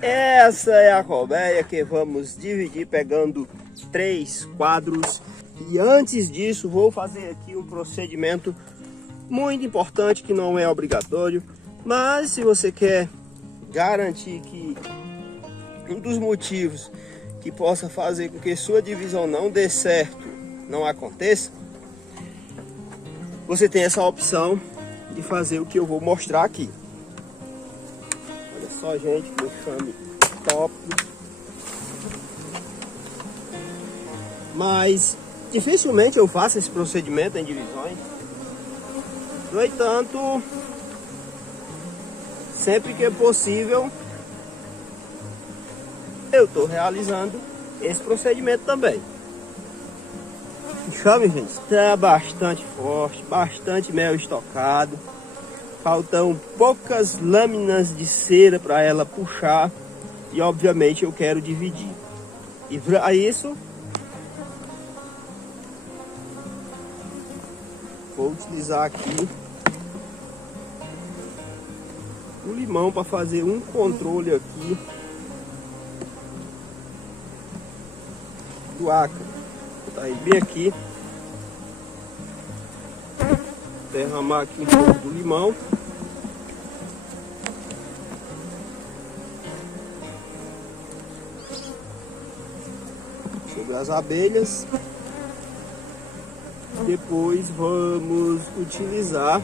Essa é a colmeia que vamos dividir pegando 3 quadros. E antes disso vou fazer aqui um procedimento muito importante que não é obrigatório, mas se você quer garantir que um dos motivos que possa fazer com que sua divisão não dê certo não aconteça, você tem essa opção de fazer o que eu vou mostrar aqui. Olha só, gente, que enxame top. Mas dificilmente eu faço esse procedimento em divisões. No entanto, sempre que é possível, eu estou realizando esse procedimento também. O enxame, gente, está bastante forte, bastante mel estocado. Faltam poucas lâminas de cera para ela puxar. E obviamente eu quero dividir. E para isso, vou utilizar aqui o limão para fazer um controle aqui do acre. Vou botar ele bem aqui. Derramar aqui um pouco do limão. Sobre as abelhas. Depois vamos utilizar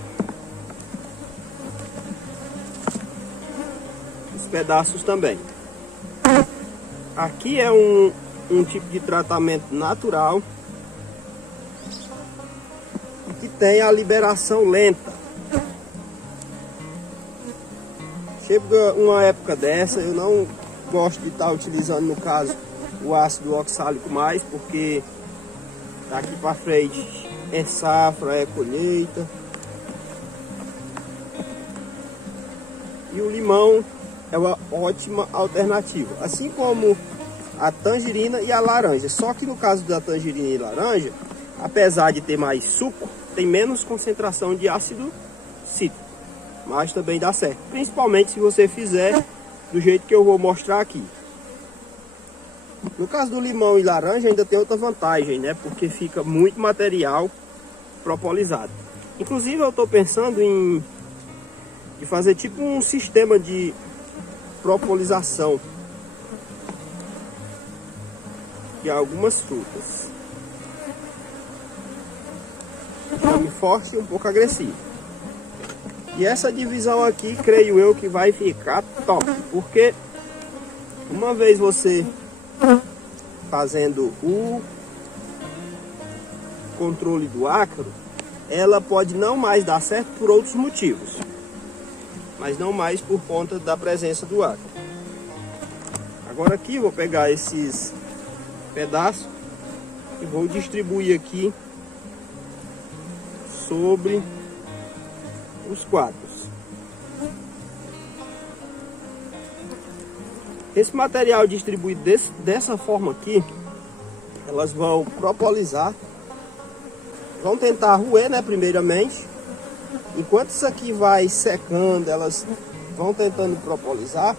os pedaços também. Aqui é um tipo de tratamento natural e que tem a liberação lenta. Chega uma época dessa, eu não gosto de estar utilizando, no caso, o ácido oxálico mais, porque daqui para frente é safra, é colheita. E o limão é uma ótima alternativa, assim como a tangerina e a laranja. Só que no caso da tangerina e laranja, apesar de ter mais suco, tem menos concentração de ácido cítrico, mas também dá certo, principalmente se você fizer do jeito que eu vou mostrar aqui. No caso do limão e laranja ainda tem outra vantagem, né? Porque fica muito material propolizado. Inclusive eu estou pensando em fazer tipo um sistema de propolização de algumas frutas. Chame forte e um pouco agressivo. E essa divisão aqui, creio eu que vai ficar top, porque uma vez você fazendo o controle do ácaro, ela pode não mais dar certo por outros motivos, mas não mais por conta da presença do ácaro. Agora aqui vou pegar esses pedaços e vou distribuir aqui sobre os quadros. Esse material distribuído dessa forma aqui, elas vão propolizar, vão tentar roer, né, primeiramente. Enquanto isso aqui vai secando, elas vão tentando propolizar,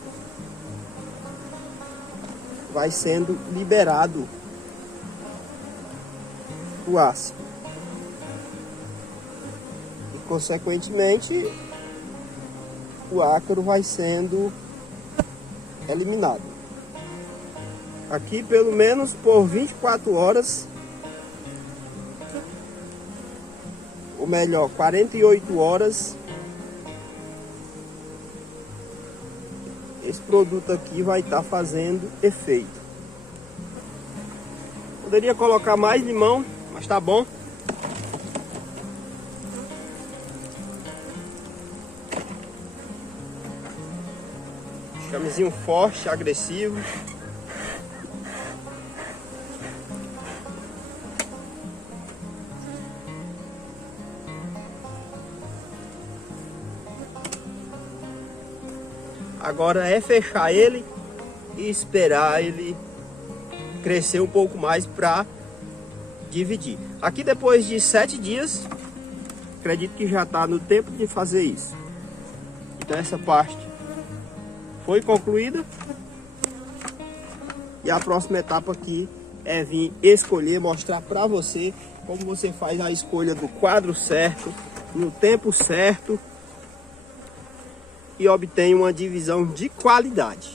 vai sendo liberado o ácido. E consequentemente, o ácaro vai sendo eliminado. Aqui pelo menos por 24 horas, ou melhor, 48 horas, esse produto aqui vai estar fazendo efeito. Poderia colocar mais limão, mas tá bom. Chamezinho forte, agressivo. Agora é fechar ele e esperar ele crescer um pouco mais para dividir. Aqui depois de 7 dias, acredito que já está no tempo de fazer isso. Então essa parte foi concluída. E a próxima etapa aqui é vir escolher, mostrar para você como você faz a escolha do quadro certo, no tempo certo e obtém uma divisão de qualidade.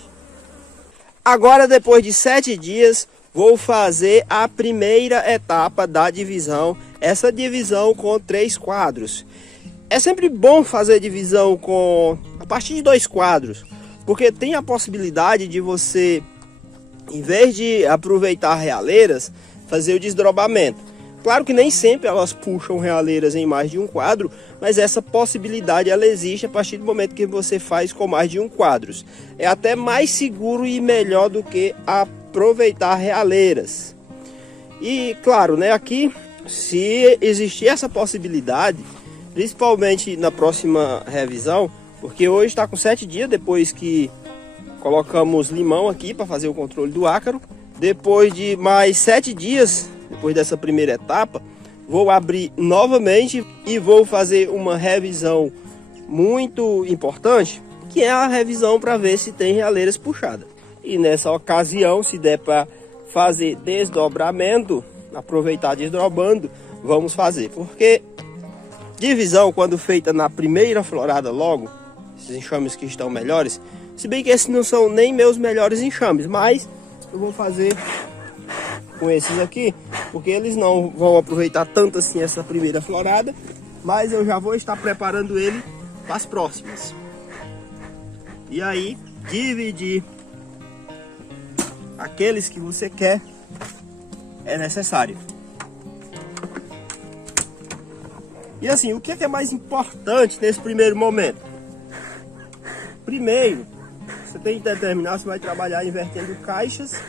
Agora, depois de 7 dias, vou fazer a primeira etapa da divisão, essa divisão com 3 quadros. É sempre bom fazer divisão a partir de 2 quadros, porque tem a possibilidade de você, em vez de aproveitar realeiras, fazer o desdobramento. Claro que nem sempre elas puxam realeiras em mais de um quadro, mas essa possibilidade ela existe a partir do momento que você faz com mais de um quadro. É até mais seguro e melhor do que aproveitar realeiras. E claro, né, aqui, se existir essa possibilidade, principalmente na próxima revisão, porque hoje está com 7 dias depois que colocamos limão aqui para fazer o controle do ácaro. Depois de mais 7 dias, depois dessa primeira etapa, vou abrir novamente e vou fazer uma revisão muito importante, que é a revisão para ver se tem realeiras puxadas. E nessa ocasião, se der para fazer desdobramento, aproveitar desdobrando, vamos fazer. Porque divisão, quando feita na primeira florada logo, esses enxames que estão melhores, se bem que esses não são nem meus melhores enxames, mas eu vou fazer com esses aqui, porque eles não vão aproveitar tanto assim essa primeira florada, mas eu já vou estar preparando ele para as próximas. E aí, dividir aqueles que você quer é necessário. E assim, o que é mais importante nesse primeiro momento? Primeiro, você tem que determinar se vai trabalhar invertendo caixas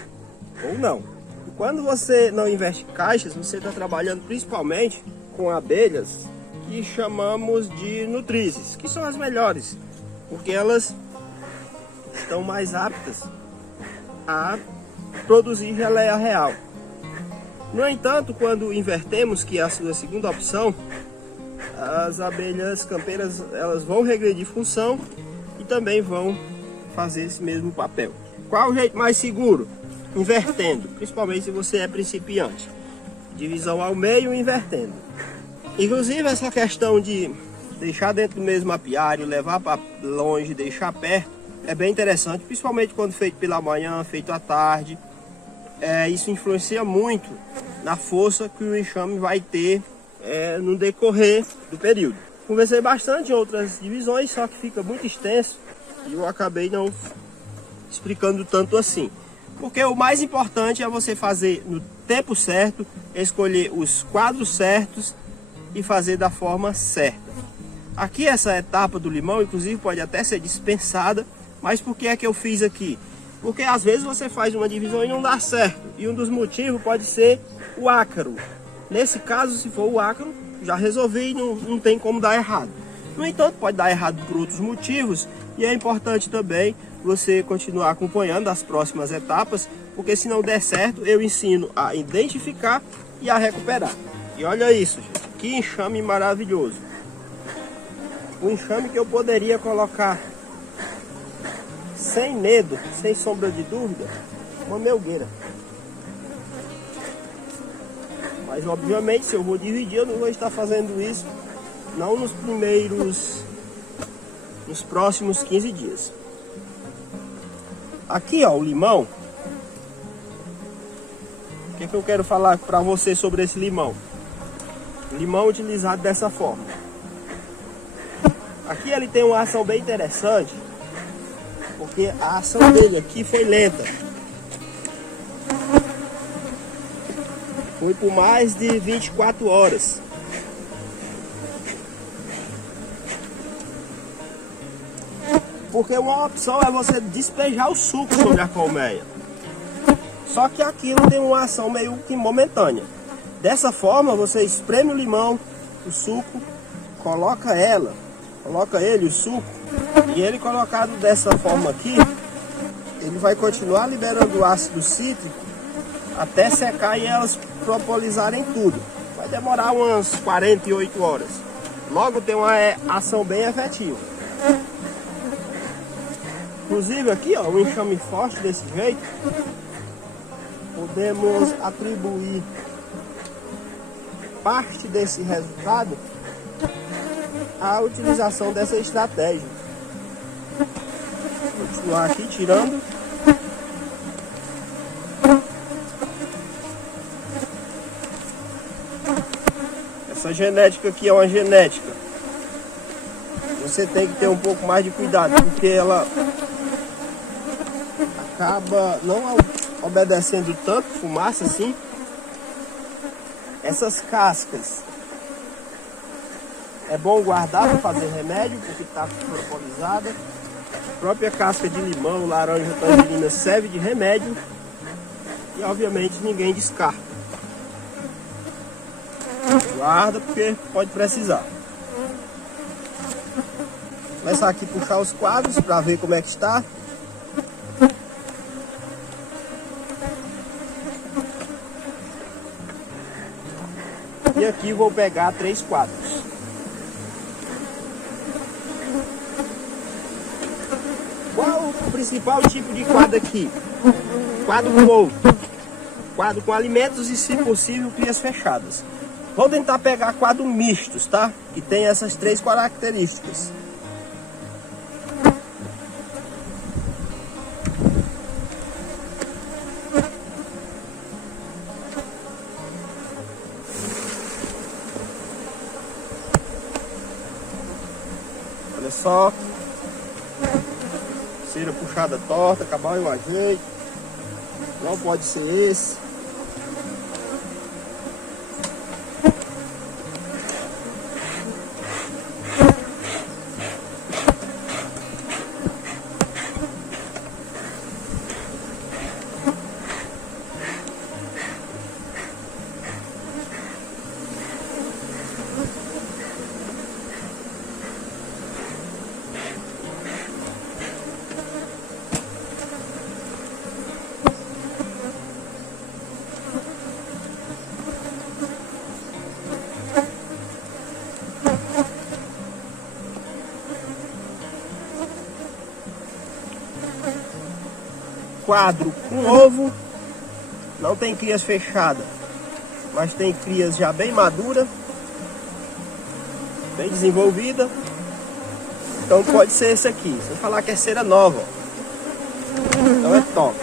ou não. E quando você não inverte caixas, você está trabalhando principalmente com abelhas que chamamos de nutrizes, que são as melhores, porque elas estão mais aptas a produzir geleia real. No entanto, quando invertemos, que é a sua segunda opção, as abelhas campeiras elas vão regredir função e também vão fazer esse mesmo papel. Qual o jeito mais seguro? Invertendo, principalmente se você é principiante. Divisão ao meio, invertendo. Inclusive essa questão de deixar dentro do mesmo apiário, levar para longe, deixar perto, é bem interessante, principalmente quando feito pela manhã, feito à tarde. Isso influencia muito na força que o enxame vai ter no decorrer do período. Conversei bastante em outras divisões, só que fica muito extenso e eu acabei não explicando tanto assim. Porque o mais importante é você fazer no tempo certo, escolher os quadros certos e fazer da forma certa. Aqui essa etapa do limão, inclusive, pode até ser dispensada, mas por que é que eu fiz aqui? Porque às vezes você faz uma divisão e não dá certo, e um dos motivos pode ser o ácaro. Nesse caso, se for o ácaro, já resolvi e não tem como dar errado. No entanto, pode dar errado por outros motivos, e é importante também você continuar acompanhando as próximas etapas, porque se não der certo, eu ensino a identificar e a recuperar. E olha isso, gente, que enxame maravilhoso. Um enxame que eu poderia colocar sem medo, sem sombra de dúvida, uma melgueira. Mas obviamente, se eu vou dividir, eu não vou estar fazendo isso, não nos próximos 15 dias. Aqui, ó, o limão. O que é que eu quero falar para você sobre esse limão? Limão utilizado dessa forma. Aqui ele tem uma ação bem interessante, porque a ação dele aqui foi lenta. Foi por mais de 24 horas. Porque uma opção é você despejar o suco sobre a colmeia. Só que aquilo tem uma ação meio que momentânea. Dessa forma você espreme o limão, o suco, coloca ele, o suco, e ele colocado dessa forma aqui, ele vai continuar liberando o ácido cítrico até secar e elas propolizarem tudo. Vai demorar umas 48 horas. Logo tem uma ação bem efetiva. Inclusive aqui, ó, um enxame forte desse jeito, podemos atribuir parte desse resultado à utilização dessa estratégia. Vou continuar aqui tirando. Essa genética aqui é uma genética. Você tem que ter um pouco mais de cuidado, porque ela acaba não obedecendo tanto fumaça assim. Essas cascas é bom guardar para fazer remédio, porque está propolizada. A própria casca de limão, laranja, tangerina serve de remédio. E obviamente ninguém descarta. Guarda porque pode precisar. Vou começar aqui a puxar os quadros para ver como é que está. E aqui vou pegar 3 quadros. Qual o principal tipo de quadro aqui? Quadro com ovo. Quadro com alimentos e, se possível, crias fechadas. Vou tentar pegar quadros mistos, tá? Que tem essas 3 características. Olha só. Cera puxada torta, acabar o ajeito. Não pode ser esse. Quadro com ovo, não tem crias fechadas, mas tem crias já bem maduras, bem desenvolvida. Então pode ser esse aqui, sem falar que é cera nova, então é top.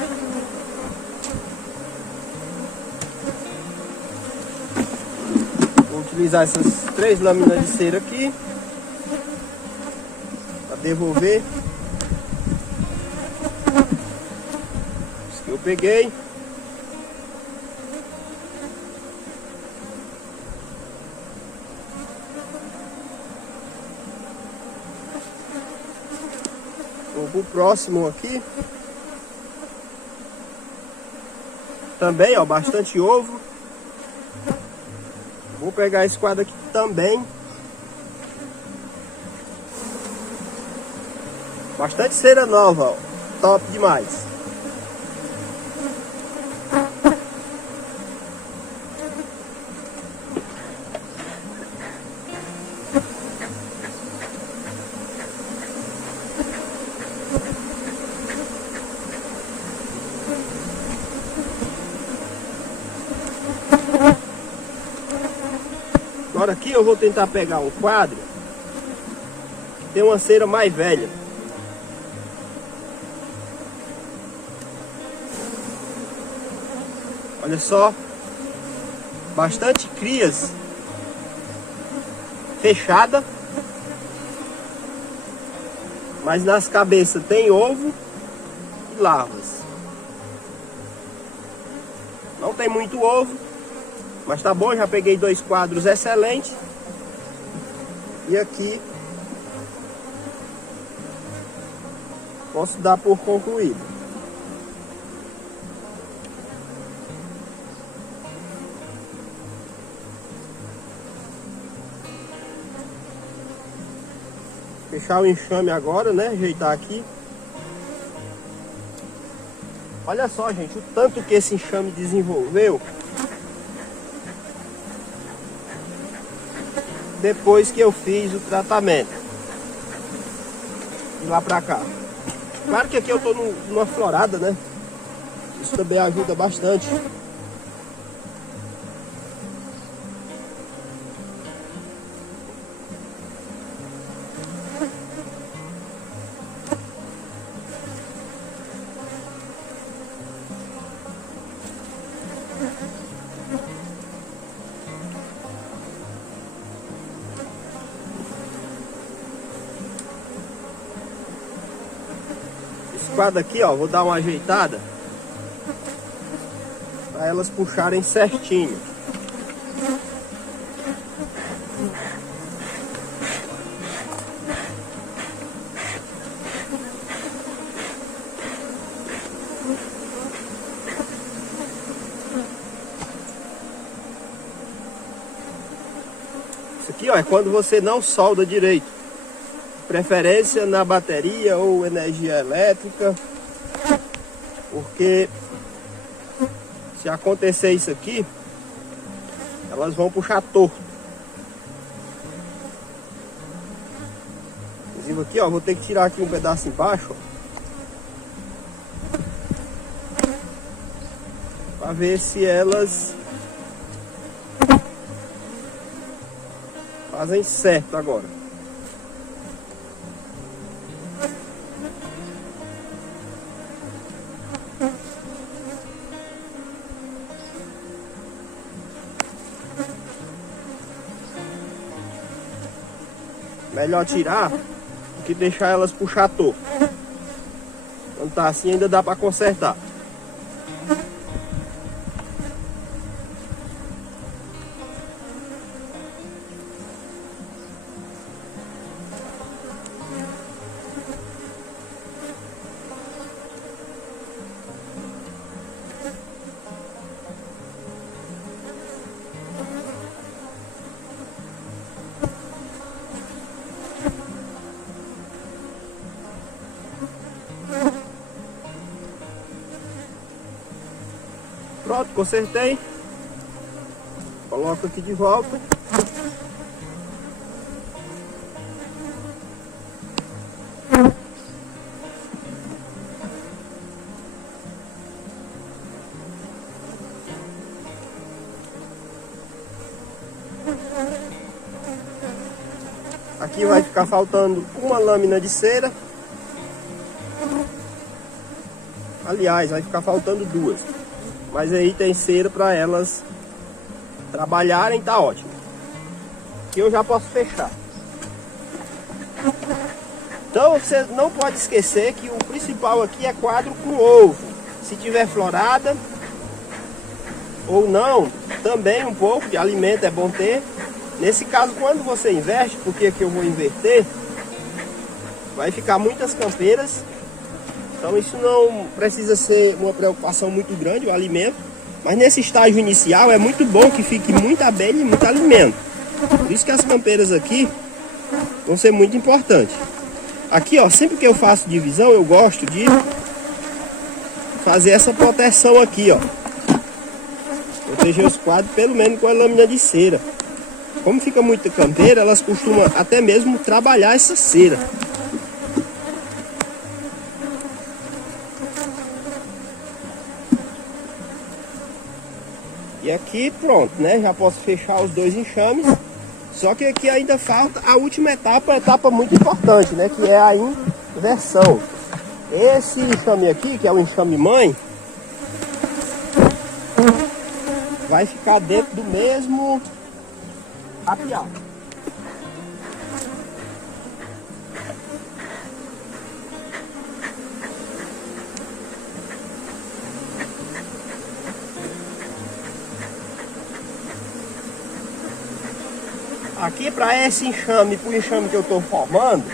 Vou utilizar essas 3 lâminas de cera aqui para devolver. Eu peguei. Vou pro próximo aqui. Também, ó, bastante ovo. Vou pegar esse quadro aqui também. Bastante cera nova, ó. Top demais. Agora aqui eu vou tentar pegar um quadro que tem uma cera mais velha. Olha só, bastante crias fechada, mas nas cabeças tem ovo e larvas. Não tem muito ovo, mas tá bom, já peguei 2 quadros excelentes. E aqui posso dar por concluído. Fechar o enxame agora, né? Ajeitar aqui. Olha só, gente, o tanto que esse enxame desenvolveu depois que eu fiz o tratamento de lá pra cá. Claro que aqui eu tô numa florada, né? Isso também ajuda bastante. Esse quadro aqui, ó, vou dar uma ajeitada para elas puxarem certinho. Isso aqui, ó, é quando você não solda direito. Preferência na bateria ou energia elétrica, porque se acontecer isso aqui, elas vão puxar torto. Inclusive aqui, ó, vou ter que tirar aqui um pedaço embaixo, para ver se elas fazem certo agora. Melhor tirar do que deixar elas puxar torto. Quando tá assim ainda dá para consertar. Pronto, consertei. Coloco aqui de volta. Aqui vai ficar faltando uma lâmina de cera. Aliás, vai ficar faltando duas. Mas aí tem cera para elas trabalharem, tá ótimo. Aqui eu já posso fechar. Então você não pode esquecer que o principal aqui é quadro com ovo. Se tiver florada ou não, também um pouco de alimento é bom ter. Nesse caso, quando você inverte, porque aqui eu vou inverter, vai ficar muitas campeiras. Então isso não precisa ser uma preocupação muito grande, o alimento. Mas nesse estágio inicial é muito bom que fique muita abelha e muito alimento. Por isso que as campeiras aqui vão ser muito importantes. Aqui, ó, sempre que eu faço divisão, eu gosto de fazer essa proteção aqui, ó. Proteger os quadros pelo menos com a lâmina de cera. Como fica muita campeira, elas costumam até mesmo trabalhar essa cera. E aqui pronto, né? Já posso fechar os dois enxames. Só que aqui ainda falta a última etapa, uma etapa muito importante, né? Que é a inversão. Esse enxame aqui, que é o enxame mãe, vai ficar dentro do mesmo apiário. Aqui para esse enxame, para o enxame que eu estou formando,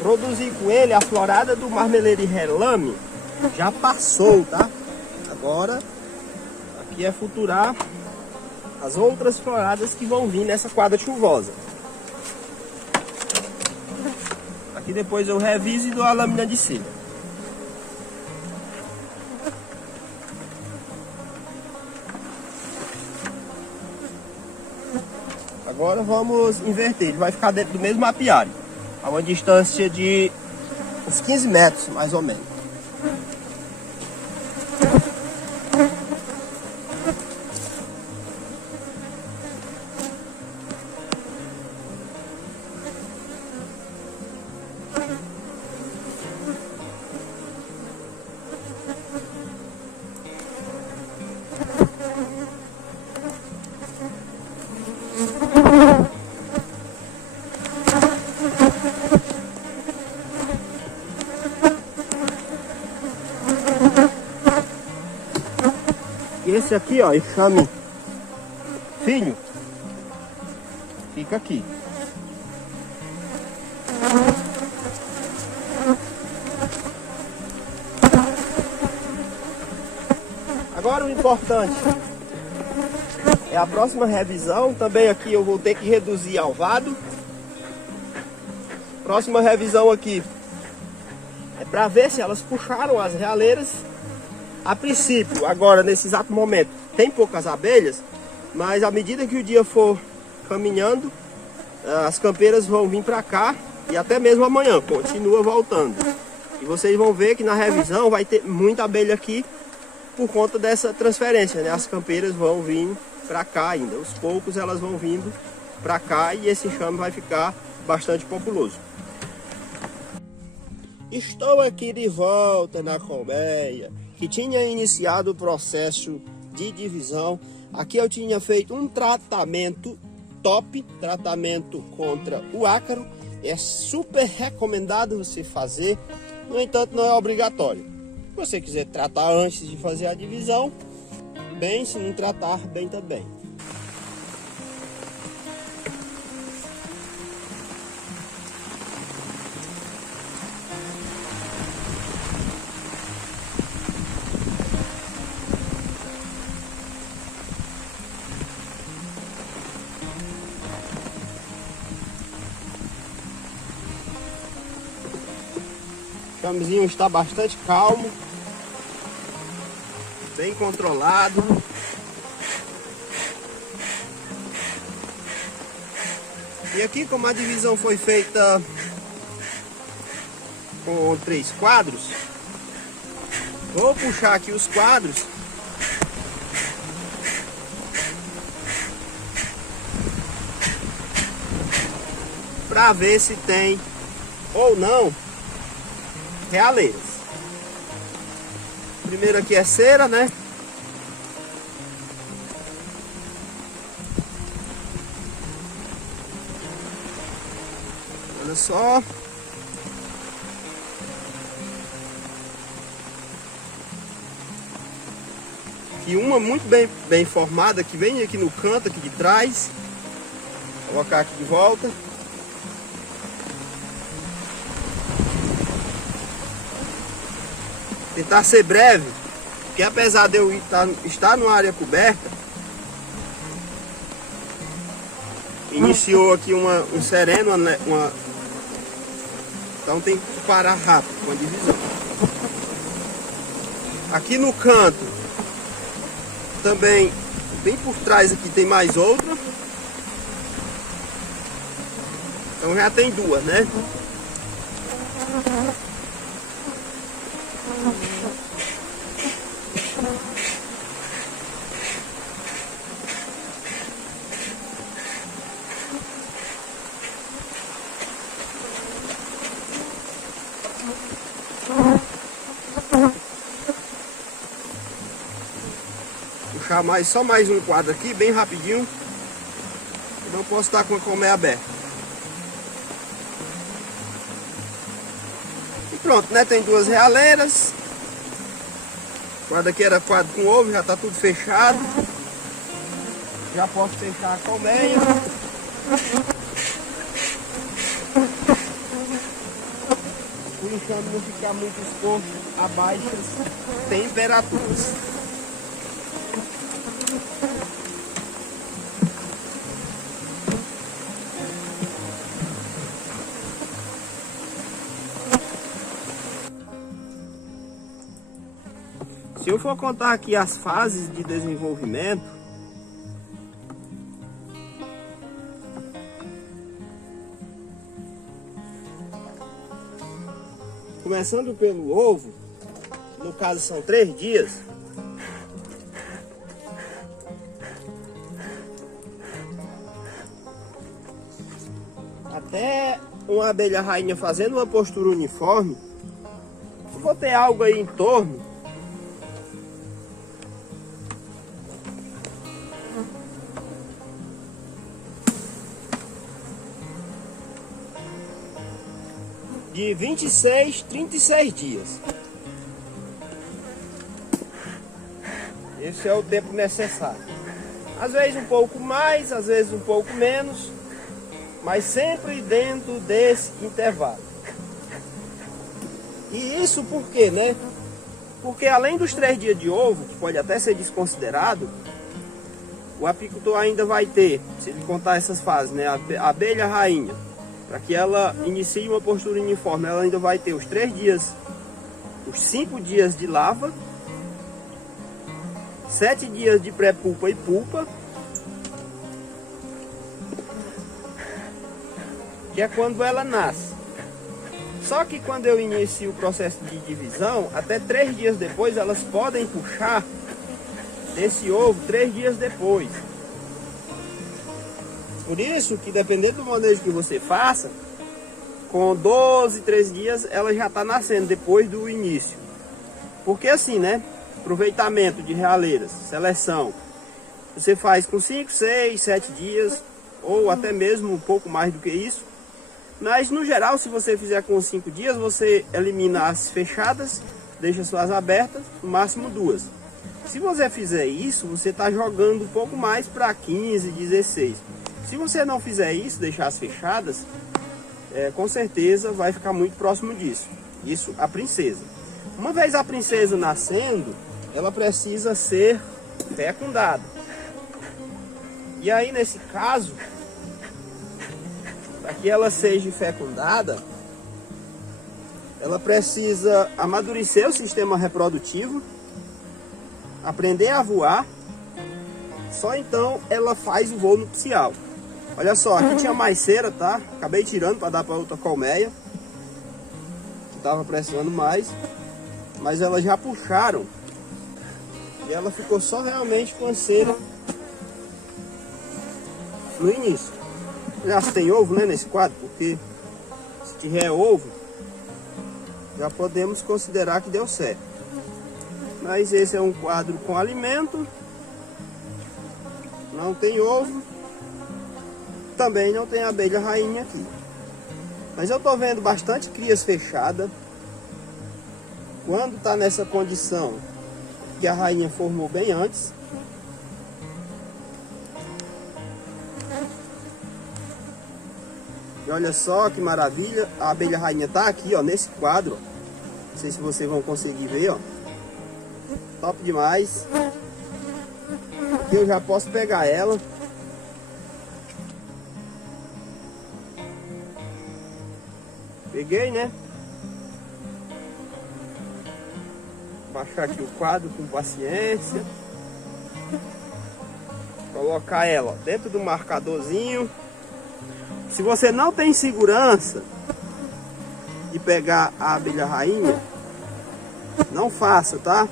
produzir com ele a florada do marmeleiro e relame já passou, tá? Agora aqui é futurar as outras floradas que vão vir nessa quadra chuvosa. Aqui depois eu reviso e dou a lâmina de cera. Agora vamos inverter, ele vai ficar dentro do mesmo apiário, a uma distância de uns 15 metros, mais ou menos. esse aqui, ó, enxame filho, fica aqui. Agora o importante é a próxima revisão. Também aqui eu vou ter que reduzir alvado. Próxima revisão aqui é para ver se elas puxaram as realeiras. A princípio, agora nesse exato momento, tem poucas abelhas, mas à medida que o dia for caminhando, as campeiras vão vir para cá e até mesmo amanhã continua voltando. E vocês vão ver que na revisão vai ter muita abelha aqui por conta dessa transferência, né? As campeiras vão vir para cá ainda. Aos poucos elas vão vindo para cá e esse enxame vai ficar bastante populoso. Estou aqui de volta na colmeia, que tinha iniciado o processo de divisão. Aqui eu tinha feito um tratamento top, tratamento contra o ácaro. É super recomendado você fazer, no entanto não é obrigatório. Se você quiser tratar antes de fazer a divisão, bem, se não tratar, bem também. O enxamezinho está bastante calmo, bem controlado. E aqui, como a divisão foi feita com 3 quadros, vou puxar aqui os quadros para ver se tem ou não realeiras. Primeiro aqui é cera, né? Olha só. E uma muito bem formada que vem aqui no canto aqui de trás. Vou colocar aqui de volta. Tentar ser breve, porque apesar de eu estar numa área coberta, iniciou aqui um sereno, então tem que parar rápido com a divisão. Aqui no canto, também bem por trás aqui tem mais outra, então já tem 2, né? Puxar só mais um quadro aqui, bem rapidinho. Eu não posso estar com a colmeia aberta. E pronto, né? Tem 2 realeiras. O quadro aqui era quadro com ovo, já está tudo fechado. Já posso fechar a colmeia. O enxame não ficar muito exposto a baixas temperaturas. Se eu for contar aqui as fases de desenvolvimento, começando pelo ovo, no caso são 3 dias, até uma abelha rainha fazendo uma postura uniforme, eu vou ter algo aí em torno de 26, 36 dias. Esse é o tempo necessário. Às vezes um pouco mais, às vezes um pouco menos, mas sempre dentro desse intervalo. E isso por quê, né? Porque além dos 3 dias de ovo, que pode até ser desconsiderado, o apicultor ainda vai ter, se ele contar essas fases, né? A abelha rainha, para que ela inicie uma postura uniforme, ela ainda vai ter os 3 dias, os 5 dias de lava, 7 dias de pré-pulpa e pulpa, que é quando ela nasce. Só que quando eu inicio o processo de divisão, até 3 dias depois elas podem puxar desse ovo 3 dias depois. Por isso que dependendo do manejo que você faça, com 12, 13 dias ela já está nascendo depois do início. Porque assim, né? Aproveitamento de realeiras, seleção, você faz com 5, 6, 7 dias, ou até mesmo um pouco mais do que isso. Mas no geral, se você fizer com 5 dias, você elimina as fechadas, deixa suas abertas, no máximo 2. Se você fizer isso, você está jogando um pouco mais para 15, 16. Se você não fizer isso, deixar as fechadas, com certeza vai ficar muito próximo disso. Isso a princesa. Uma vez a princesa nascendo, ela precisa ser fecundada. E aí nesse caso, para que ela seja fecundada, ela precisa amadurecer o sistema reprodutivo, aprender a voar, só então ela faz o voo nupcial. Olha só, aqui tinha mais cera, tá? Acabei tirando para dar para outra colmeia, que estava precisando mais, mas elas já puxaram e ela ficou só realmente com a cera no início. Já se tem ovo, né, nesse quadro, porque se tiver ovo, já podemos considerar que deu certo. Mas esse é um quadro com alimento, não tem ovo, também não tem abelha rainha aqui. Mas eu tô vendo bastante crias fechadas. Quando tá nessa condição que a rainha formou bem antes, e olha só que maravilha, a abelha rainha tá aqui, ó, nesse quadro. Não sei se vocês vão conseguir ver, ó. Top demais. Aqui eu já posso pegar ela. Peguei, né? Baixar aqui o quadro com paciência. Colocar ela dentro do marcadorzinho. Se você não tem segurança de pegar a abelha rainha, não faça, tá?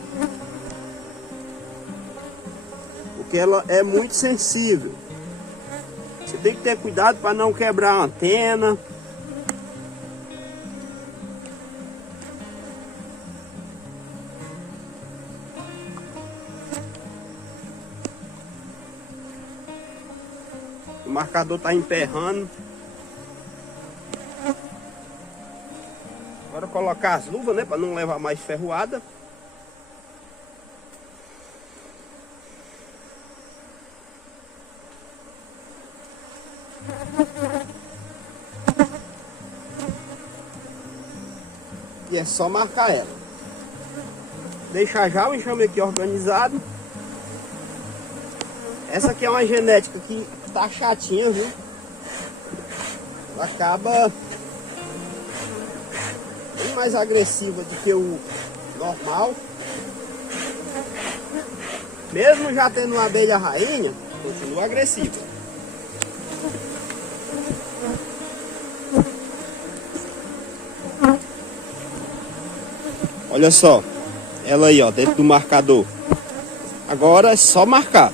Porque ela é muito sensível. Você tem que ter cuidado para não quebrar a antena. O marcador está emperrando. Agora colocar as luvas, né, para não levar mais ferroada. E é só marcar ela. Deixar já o enxame aqui organizado. Essa aqui é uma genética que tá chatinha, viu? Ela acaba bem mais agressiva do que o normal. Mesmo já tendo uma abelha rainha, continua agressiva. Olha só, ela aí, ó, dentro do marcador. Agora é só marcar.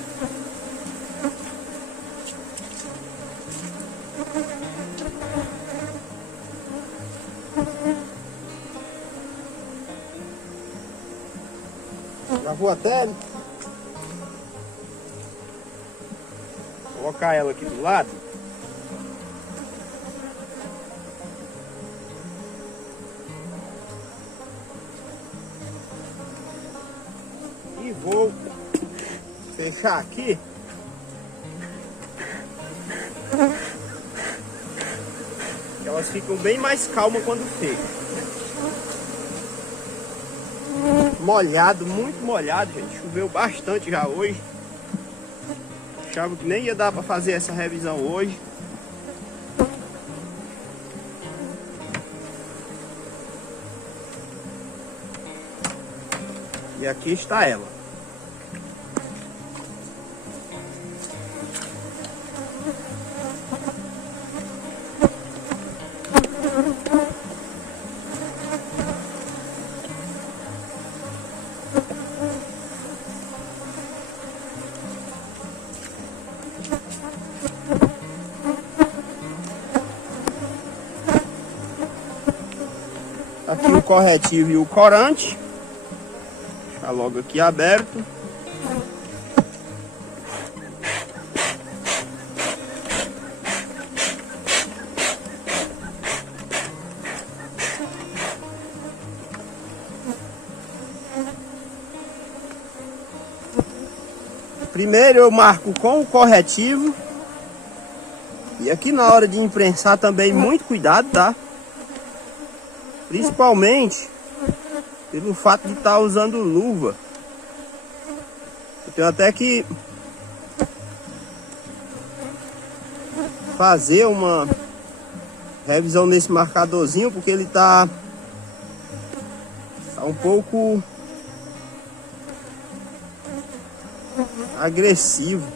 Já vou até colocar ela aqui do lado. E vou deixar aqui. Elas ficam bem mais calmas quando fecha. Molhado, muito molhado, gente. Choveu bastante já hoje. Achava que nem ia dar para fazer essa revisão hoje. E aqui está ela. Aqui o corretivo e o corante. Tá logo aqui aberto. Primeiro eu marco com o corretivo. E aqui na hora de imprensar também muito cuidado, tá? Principalmente pelo fato de estar usando luva. Eu tenho até que fazer uma revisão nesse marcadorzinho, porque ele tá um pouco agressivo.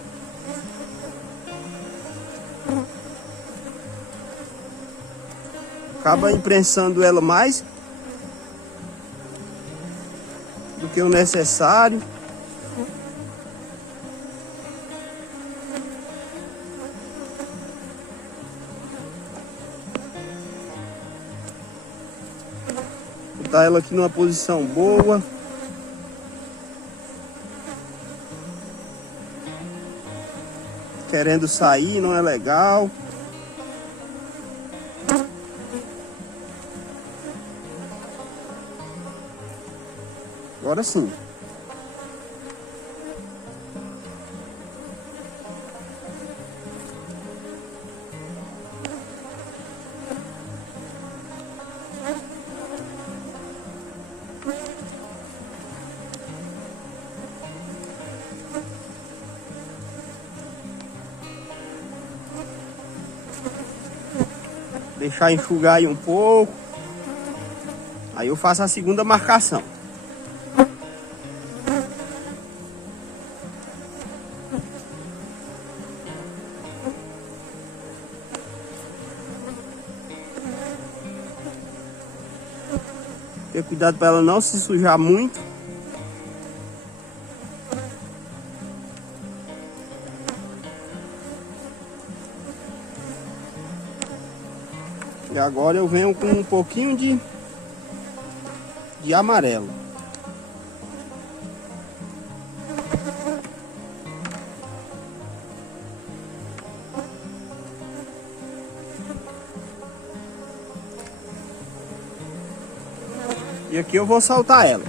Acaba imprensando ela mais do que o necessário. Vou botar ela aqui numa posição boa. Querendo sair, não é legal. Agora sim. Deixar enxugar aí um pouco. Aí eu faço a segunda marcação. Ter cuidado para ela não se sujar muito. E agora eu venho com um pouquinho de amarelo. E aqui eu vou soltar ela.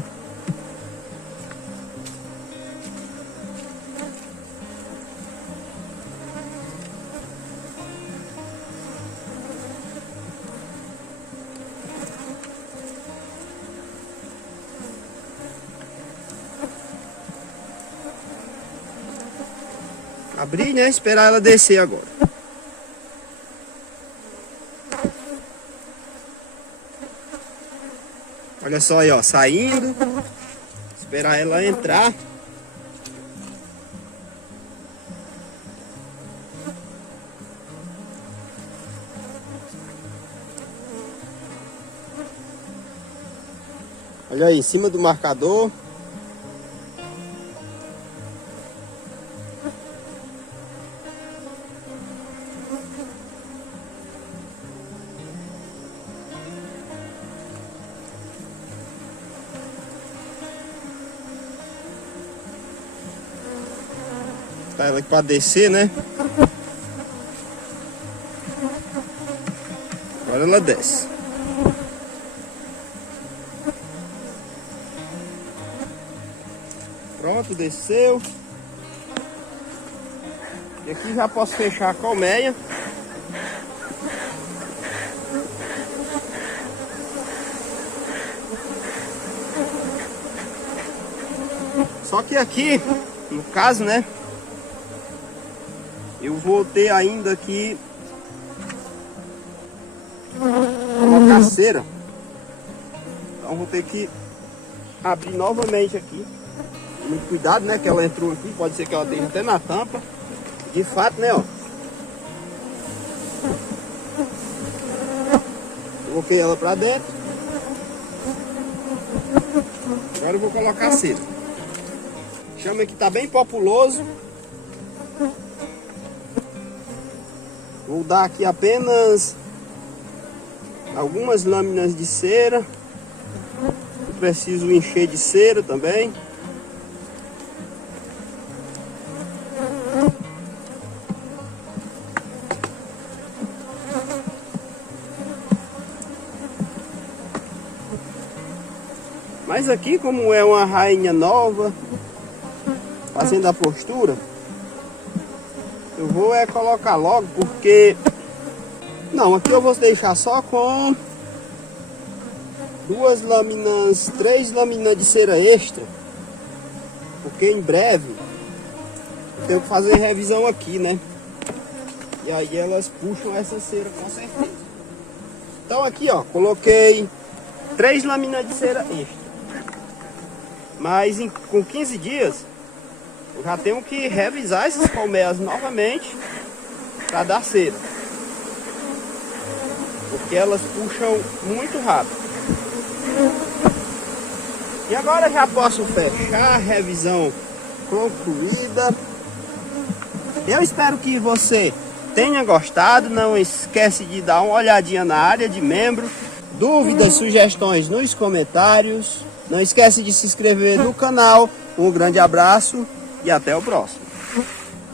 Abrir, né? Esperar ela descer agora. Olha só aí, ó, saindo. Esperar ela entrar. Olha aí, em cima do marcador. Tá ela aqui para descer, né? Agora ela desce. Pronto, desceu. E aqui já posso fechar a colmeia. Só que aqui, no caso, né, eu vou ter ainda aqui uma cera. Então vou ter que abrir novamente aqui. Muito cuidado, né, que ela entrou aqui, pode ser que ela esteja até na tampa. De fato, né, ó. Coloquei ela pra dentro. Agora eu vou colocar a cera. Chama que tá bem populoso. Vou dar aqui apenas algumas lâminas de cera. Eu preciso encher de cera também. Mas aqui, como é uma rainha nova, fazendo a postura, eu vou colocar logo, porque... Não, aqui eu vou deixar só com 3 lâminas de cera extra, porque em breve eu tenho que fazer revisão aqui, né? E aí elas puxam essa cera com certeza. Então aqui, ó, coloquei 3 lâminas de cera extra. Mas com 15 dias eu já tenho que revisar essas colmeias novamente para dar cera, porque elas puxam muito rápido. E agora já posso fechar a revisão concluída. Eu espero que você tenha gostado. Não esquece de dar uma olhadinha na área de membro. Dúvidas, sugestões nos comentários. Não esquece de se inscrever no canal. Um grande abraço e até o próximo.